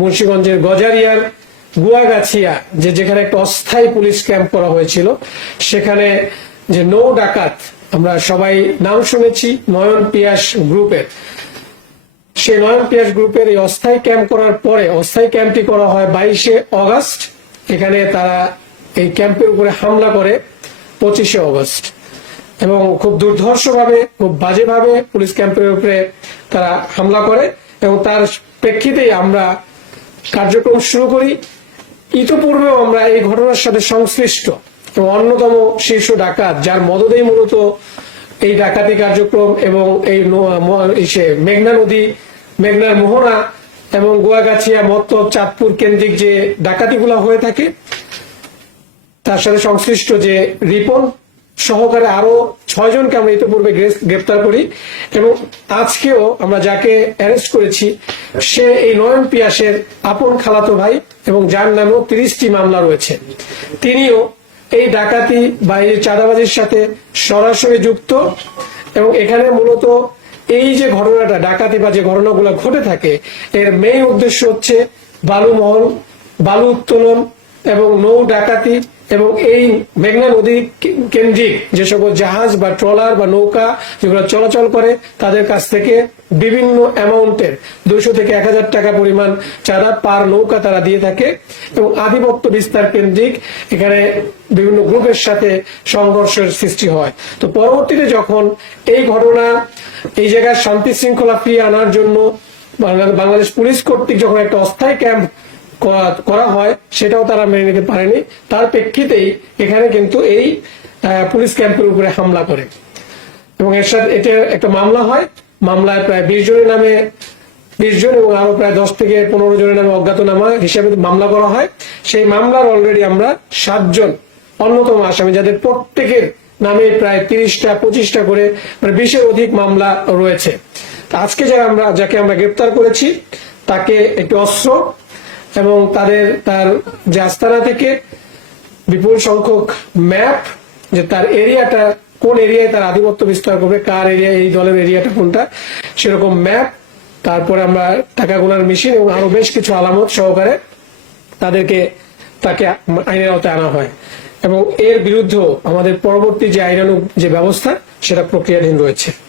মুন্সিগঞ্জের গজারিয়ার গুয়াগাছিয়া, যে যেখানে একটা অস্থায়ী পুলিশ ক্যাম্প করা হয়েছিল, সেখানে যে নৌ ডাকাত, আমরা সবাই নাম শুনেছি, নয়ন পিয়াস গ্রুপের। সেই নয়ন পিয়াস গ্রুপের এই অস্থায়ী ক্যাম্প করার পরে, অস্থায়ী ক্যাম্পটি করা হয় বাইশে অগস্ট, এখানে তারা এই ক্যাম্পের উপরে হামলা করে পঁচিশে অগস্ট। এবং খুব দুর্ধর্ষভাবে, খুব বাজেভাবে পুলিশ ক্যাম্পের উপরে তারা হামলা করে, এবং তার প্রেক্ষিতেই আমরা কার্যক্রম শুরু করি। ইতোপূর্বেও আমরা এই ঘটনার সাথে সংশ্লিষ্ট অন্যতম শীর্ষ ডাকাত, যার মদতেই মূলত এই ডাকাতি কার্যক্রম এবং এই মেঘনা নদী, মেঘনার মোহনা এবং গোয়াগাছিয়া মত্ত চাঁদপুর কেন্দ্রিক যে ডাকাতিগুলো হয়ে থাকে, তার সাথে সংশ্লিষ্ট যে রিপন সহকারে আরও ছয় জনকে আমরা ইতিপূর্বে গ্রেপ্তার করি এবং আজকেও আমরা যাকে অ্যারেস্ট করেছি, সে এই নয়ন পিয়াসের আপন খালাতো ভাই এবং যার নামেও তিরিশটি মামলা রয়েছে। তিনিও এই ডাকাতি বা এই চাঁদাবাজির সাথে সরাসরি যুক্ত এবং এখানে মূলত এই যে ঘটনাটা, ডাকাতি বা যে ঘটনাগুলো ঘটে থাকে, এর মেইন উদ্দেশ্য হচ্ছে বালুমহল, বালু উত্তোলন এবং নৌ ডাকাতি এবং এই মেঘনা নদী কেন্দ্রিক যে সকল জাহাজ বা ট্রলার বা নৌকা যেগুলো চলাচল করে, তাদের কাছ থেকে বিভিন্ন অ্যামাউন্টের দুশো থেকে এক হাজার টাকা পরিমাণ চাঁদা পার নৌকা তারা দিয়ে থাকে এবং আধিপত্য বিস্তার কেন্দ্রিক এখানে বিভিন্ন গ্রুপের সাথে সংঘর্ষের সৃষ্টি হয়। তো পরবর্তীতে যখন এই ঘটনা এই জায়গায় শান্তি শৃঙ্খলা ফিরিয়ে আনার জন্য বাংলাদেশ পুলিশ কর্তৃক যখন একটা অস্থায়ী ক্যাম্প করা- হয়, সেটাও তারা মেনে নিতে পারেনি। তার প্রেক্ষিতেই এখানে কিন্তু এই পুলিশ ক্যাম্পের উপরে হামলা করে। এবং এর সাথে এটা একটা মামলা হয়। মামলায় প্রায় বিশ জনের নামে, বিশ জন এবং আরও প্রায় দশ থেকে পনেরো জনের নামে অজ্ঞাতনামা হিসাবে মামলা করা হয়। সেই মামলার অলরেডি আমরা সাতজন অন্যতম আসামি, যাদের প্রত্যেকের নামে প্রায় তিরিশটা, পঁচিশটা করে মানে বিশের অধিক মামলা রয়েছে। আজকে যারা আমরা যাকে আমরা গ্রেপ্তার করেছি, তাকে একটি অস্ত্র এবং তাদের, তার যে আস্তানা থেকে বিপুল সংখ্যক ম্যাপ, যে তার এরিয়াটা, কোন এরিয়ায় তার আধিপত্য বিস্তার করবে, কার এরিয়া, এই দলের এরিয়াটা কোনটা, সেরকম ম্যাপ, তারপরে আমরা টাকা গোনার মেশিন এবং আরও বেশ কিছু আলামত সহকারে তাদেরকে, তাকে আইনের আওতায় আনা হয়। এবং এর বিরুদ্ধেও আমাদের পরবর্তী যে আইনানুগ যে ব্যবস্থা, সেটা প্রক্রিয়াধীন রয়েছে।